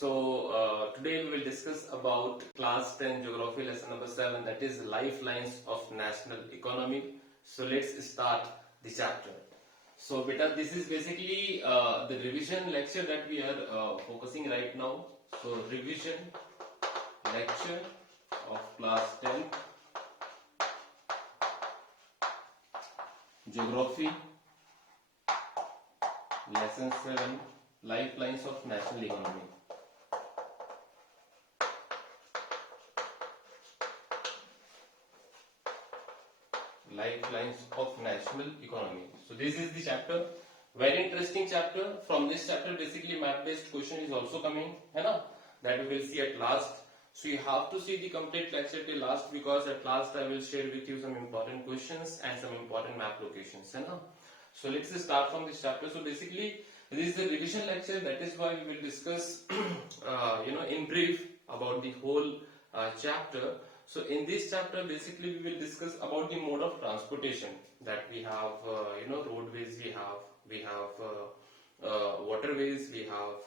Today we will discuss about class 10 geography lesson number 7, that is lifelines of national economy. So let's start the chapter. So beta, this is basically the revision lecture that we are focusing right now. So revision lecture of class 10 geography lesson 7, lifelines of national economy. Lifelines of national economy. So this is the chapter, very interesting chapter. From this chapter basically map based question is also coming, है ना, that we will see at last. So you have to see the complete lecture till last, because at last I will share with you some important questions and some important map locations, है ना. So let's start from this chapter. So basically this is the revision lecture, that is why we will discuss in brief about the whole chapter. So in this chapter basically we will discuss about the mode of transportation that we have, roadways, we have waterways, we have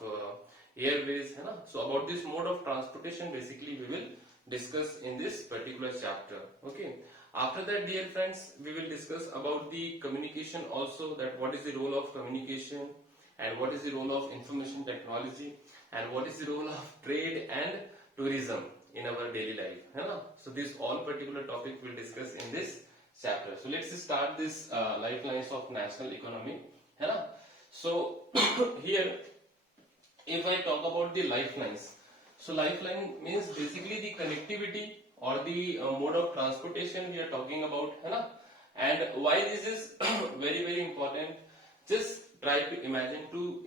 airways, है ना. So about this mode of transportation basically we will discuss in this particular chapter. Okay. After that, dear friends, we will discuss about the communication also, that what is the role of communication and what is the role of information technology and what is the role of trade and tourism in our daily life, है ना. So this all particular topic we'll discuss in this chapter. So let's start this lifelines of national economy, है ना. So here if I talk about the lifelines, so lifeline means basically the connectivity or the mode of transportation we are talking about, है ना. And why this is very very important, just try to imagine two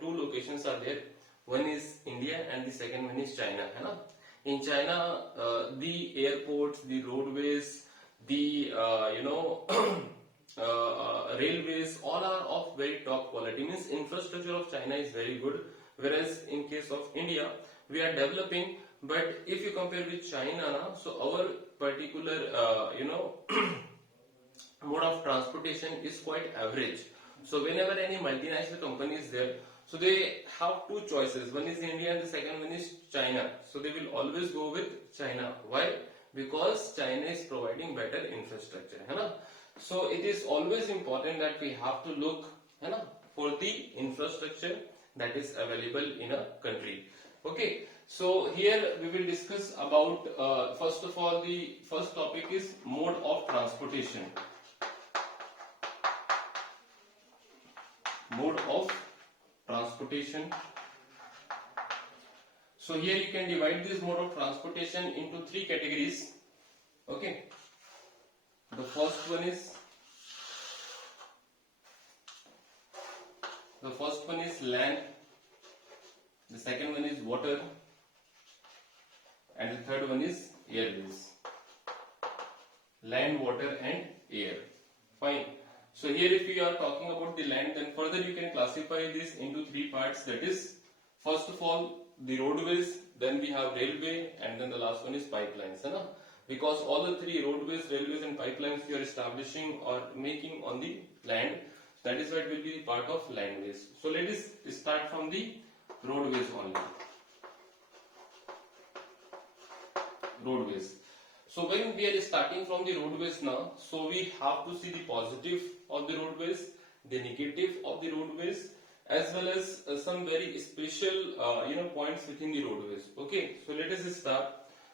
locations are there. One is India and the second one is China, है ना. In China, the airports, the roadways, the railways, all are of very top quality. Means infrastructure of China is very good, whereas in case of India, we are developing. But if you compare with China, so our particular mode of transportation is quite average. So whenever any multinational company is there, so they have two choices. One is India and the second one is China. So they will always go with China. Why? Because China is providing better infrastructure, है ना. So it is always important that we have to look, है ना, for the infrastructure that is available in a country. Okay. So here we will discuss about first of all, the first topic is mode of transportation. Mode of transportation. So here you can divide this mode of transportation into three categories. Okay. The first one is land, the second one is water, and the third one is airways. Land, water and air. Fine. So here if we are talking about the land, then further you can classify this into three parts, that is first of all the roadways, then we have railway, and then the last one is pipelines, है ना. Because all the three, roadways, railways and pipelines, we are establishing or making on the land, that is why it will be part of landways. So let us start from the roadways only. Roadways. So when we are starting from the roadways now, so we have to see the positive of the roadways, the negative of the roadways, as well as some very special points within the roadways. Okay, so let us start.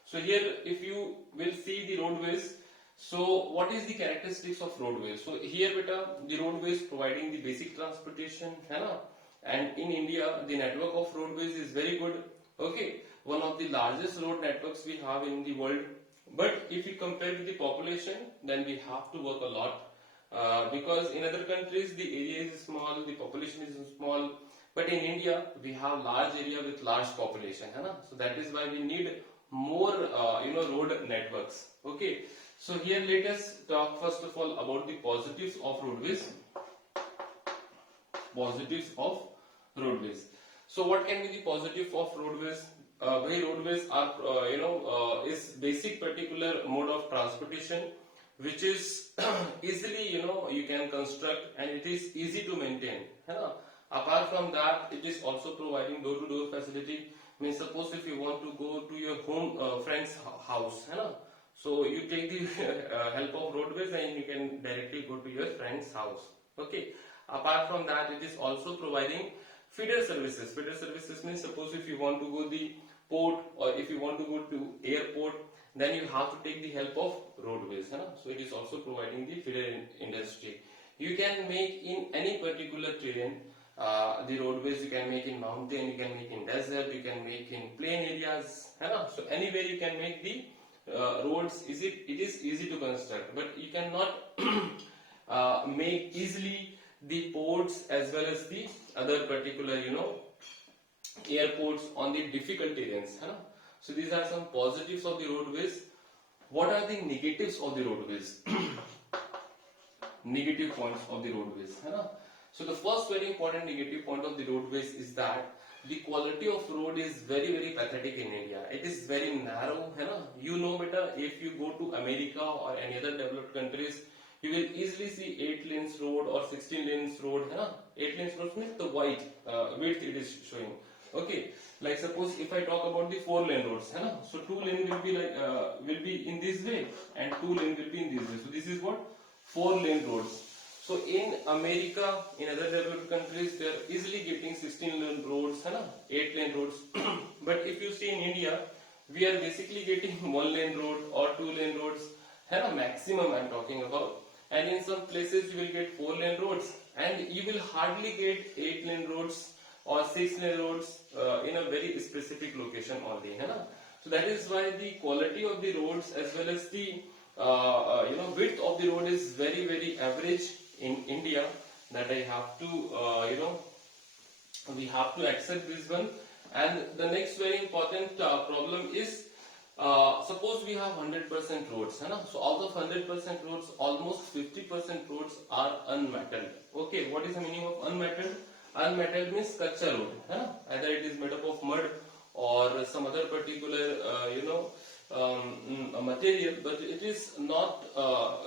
So here if you will see the roadways, so what is the characteristics of roadways? So here beta, the roadways providing the basic transportation, है ना. And in India the network of roadways is very good. Okay, one of the largest road networks we have in the world. But if we compare with the population, then we have to work a lot, because in other countries the area is small, the population is small, but in India we have large area with large population, है ना. So that is why we need more road networks. Okay. So here let us talk first of all about the positives of roadways. Positives of roadways. So what can be the positive of roadways? Why roadways are is basic particular mode of transportation which is easily you can construct, and it is easy to maintain, है ना. Apart from that, it is also providing door-to-door facility, means suppose if you want to go to your home friend's house, है ना, so you take the help of roadways and you can directly go to your friend's house. Okay, apart from that, it is also providing feeder services. Feeder services means suppose if you want to go the port or if you want to go to airport, then you have to take the help of roadways, है ना, so it is also providing the feeder industry. You can make in any particular terrain. The roadways you can make in mountain, you can make in desert, you can make in plain areas, है ना, so anywhere you can make the roads. It is easy to construct, but you cannot make easily the ports as well as the other particular airports on the difficult terrains, है ना. So these are some positives of the roadways. What are the negatives of the roadways? Negative points of the roadways, है ना. So the first very important negative point of the roadways is that the quality of road is very very pathetic in India. It is very narrow, है ना. You know better, if you go to America or any other developed countries, you will easily see 8 lanes road or 16 lanes road, है ना. 8 lanes road means the width it is showing. Okay, like suppose if I talk about the 4 lane roads, है ना. So 2 lane will be like will be in this way and 2 lane will be in this way. So this is what 4 lane roads. So in America, in other developed countries, they are easily getting 16 lane roads, है ना, 8 lane roads. But if you see in India, we are basically getting 1 lane road or 2 lane roads, है ना, maximum I am talking about. And in some places you will get 4 lane roads, and you will hardly get 8 lane roads or 6 lane roads in a very specific location only, है ना. So that is why the quality of the roads as well as the width of the road is very very average in India, that I have to we have to accept this one. And the next very important problem is suppose we have 100% roads, है ना. So out of 100% roads, almost 50% roads are unmetalled. Okay, what is the meaning of unmetalled? Unmetalled means kacha road, है na? Either it is made up of mud or some other particular material, but it is not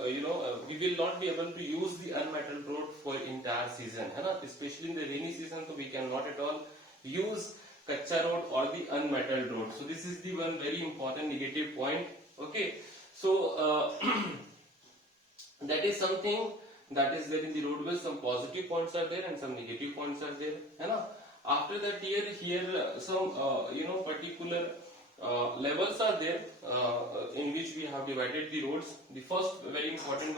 we will not be able to use the unmetalled road for entire season, है ना. Especially in the rainy season, so we cannot at all use kacha road or the unmetalled road. So this is the one very important negative point. Okay, so that is something that is there in the roadways. Some positive points are there and some negative points are there, है ना. After that, here some particular levels are there in which we have divided the roads. The first very important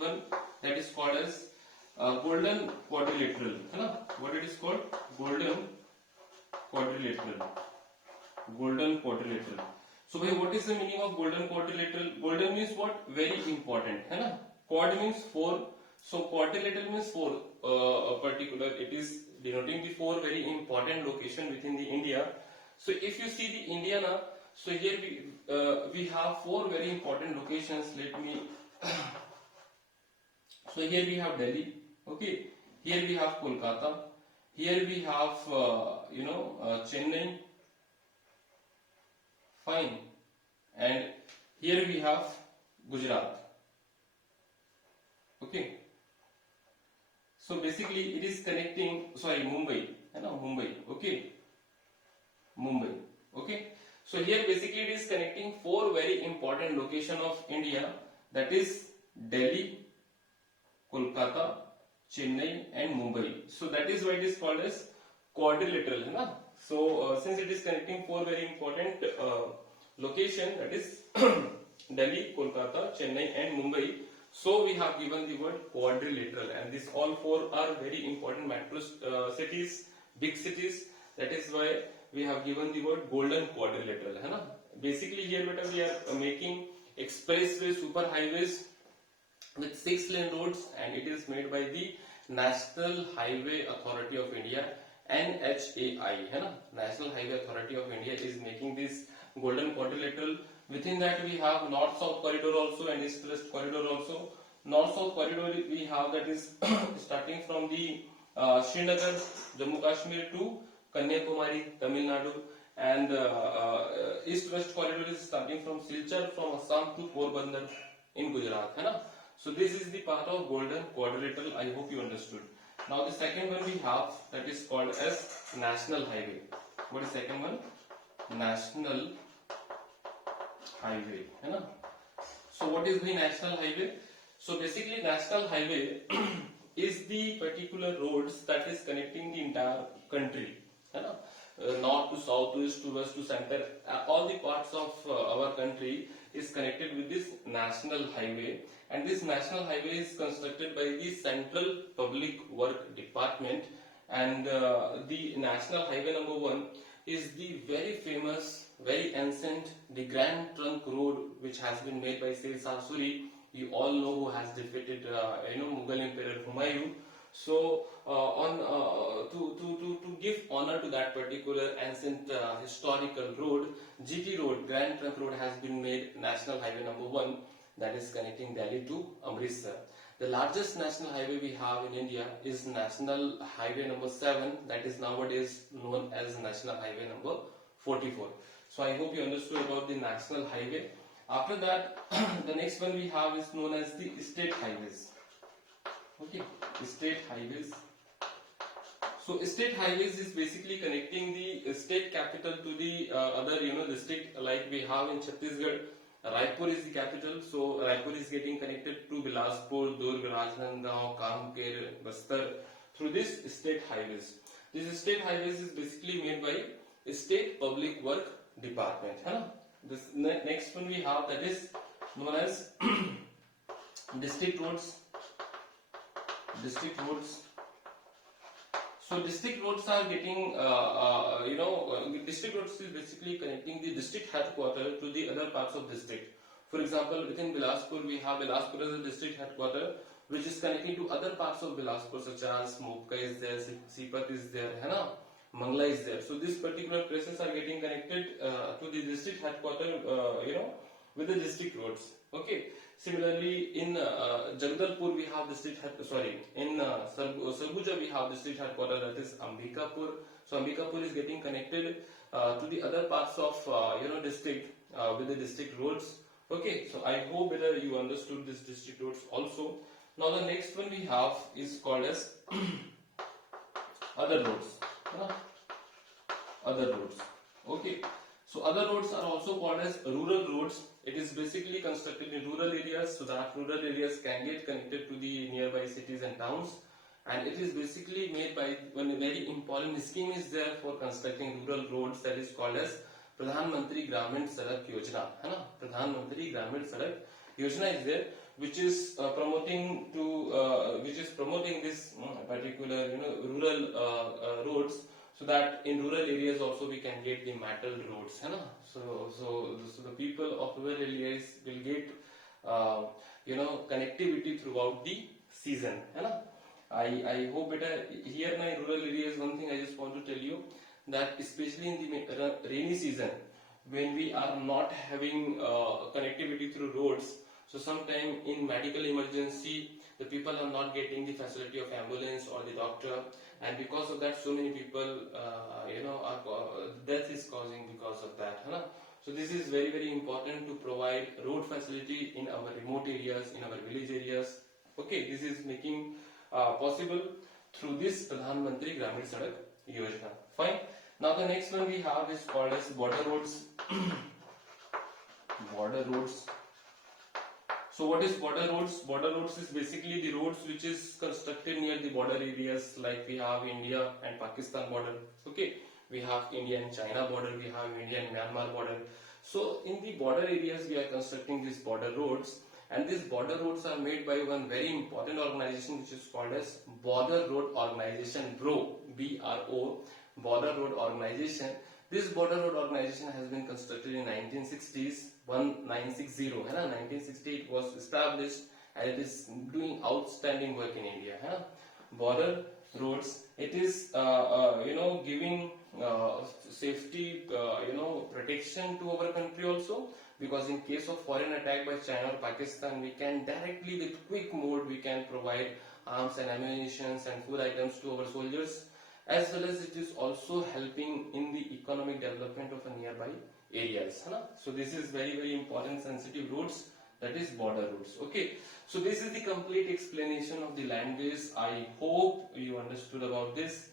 one that is called as golden quadrilateral, है ना. What it is called? Golden quadrilateral. So bhai, what is the meaning of golden quadrilateral? Golden means what? Very important, है ना. Quad means 4, so quadrilateral means 4 particular. It is denoting the 4 very important location within the India. So if you see the India now, so here we have 4 very important locations. Let me so here we have Delhi, okay, here we have Kolkata, here we have Chennai, fine, and here we have Gujarat. Okay, so basically it is connecting, Mumbai, है ना, Mumbai, okay, Mumbai, okay. So here basically it is connecting 4 very important location of India, that is Delhi, Kolkata, Chennai and Mumbai. So that is why it is called as quadrilateral, है ना. So since it is connecting 4 very important location, that is Delhi, Kolkata, Chennai and Mumbai, so we have given the word quadrilateral, and these all 4 are very important metro cities, big cities. That is why we have given the word golden quadrilateral, है ना. Basically here beta we are making expressways, super highways with 6 lane roads, and it is made by the National Highway Authority of India, NHAI, है ना. National Highway Authority of India is making this golden quadrilateral. Within that we have north-south corridor also and east-west corridor also. North-south corridor we have, that is starting from the Srinagar, Jammu Kashmir to Kanyakumari, Tamil Nadu, and east-west corridor is starting from Silchar from Assam to Porbandar in Gujarat, है ना. So this is the part of golden quadrilateral. I hope you understood. Now the second one we have, that is called as national highway. What is second one? National highway, है ना? So what is the national highway? So basically national highway is the particular roads that is connecting the entire country, है ना? North to south, to east to west to center, all the parts of our country is connected with this national highway, and this national highway is constructed by the Central Public Work Department, and the national highway number 1 is the very famous, very ancient, the Grand Trunk Road, which has been made by Sher Shah Suri. You all know who has defeated, Mughal Emperor Humayun. So, to give honor to that particular ancient historical road, GT Road, Grand Trunk Road, has been made national highway number 1, that is connecting Delhi to Amritsar. The largest national highway we have in India is National Highway number 7, that is nowadays known as National Highway number 44. So I hope you understood about the national highway. After that, the next one we have is known as the state highways. Okay, state highways. So state highways is basically connecting the state capital to the other district, like we have in Chhattisgarh. Raipur is the capital, so Raipur is getting connected to Bilaspur, Durg, Rajnandgaon, Kamker, Bastar through this state highways. These state highways is basically made by State Public Work Department. This next one we have, that is known as district roads. District roads. So district roads are getting, district roads is basically connecting the district headquarter to the other parts of district. For example, within Bilaspur, we have Bilaspur as a district headquarter, which is connecting to other parts of Bilaspur, such as Mopka is there, Sipat is there, Mangla is there. So these particular places are getting connected to the district headquarter, with the district roads. Okay. Similarly, in Jagdalpur we have district in Sarguja we have district headquarters, that is Ambikapur. So Ambikapur is getting connected to the other parts of district with the district roads. Okay, so I hope better you understood this district roads also. Now the next one we have is called as other roads. Other roads. Okay. So other roads are also called as rural roads. It is basically constructed in rural areas so that rural areas can get connected to the nearby cities and towns. And it is basically made by one very important scheme is there for constructing rural roads, that is called as Pradhan Mantri Gramin Sadak Yojana. Pradhan Mantri Gramin Sadak Yojana is there, which is promoting this particular rural roads, so that in rural areas also we can get the metal roads. So the people of rural areas will get connectivity throughout the season. I hope better here in rural areas. One thing I just want to tell you, that especially in the rainy season, when we are not having connectivity through roads, so sometime in medical emergency the people are not getting the facility of ambulance or the doctor, and because of that so many people death is causing because of that. So this is very, very important to provide road facility in our remote areas, in our village areas. Okay, this is making possible through this Pradhan Mantri Gramin Sadak Yojana. Fine. Now the next one we have is called as border roads. Border roads. So what is border roads? Border roads is basically the roads which is constructed near the border areas, like we have India and Pakistan border. Okay, we have India and China border, we have India and Myanmar border. So in the border areas we are constructing these border roads, and these border roads are made by one very important organization which is called as Border Road Organization, BRO, Border Road Organization. This border road organization has been constructed in 1960s, 1960. 1960 it was established, and it is doing outstanding work in India. Border roads, it is giving safety, protection to our country also, because in case of foreign attack by China or Pakistan, we can directly with quick mode we can provide arms and ammunition and food items to our soldiers, as well as it is also helping in the economic development of a nearby areas. So this is very, very important sensitive roads that is border routes. Okay, so this is the complete explanation of the language. I hope you understood about this.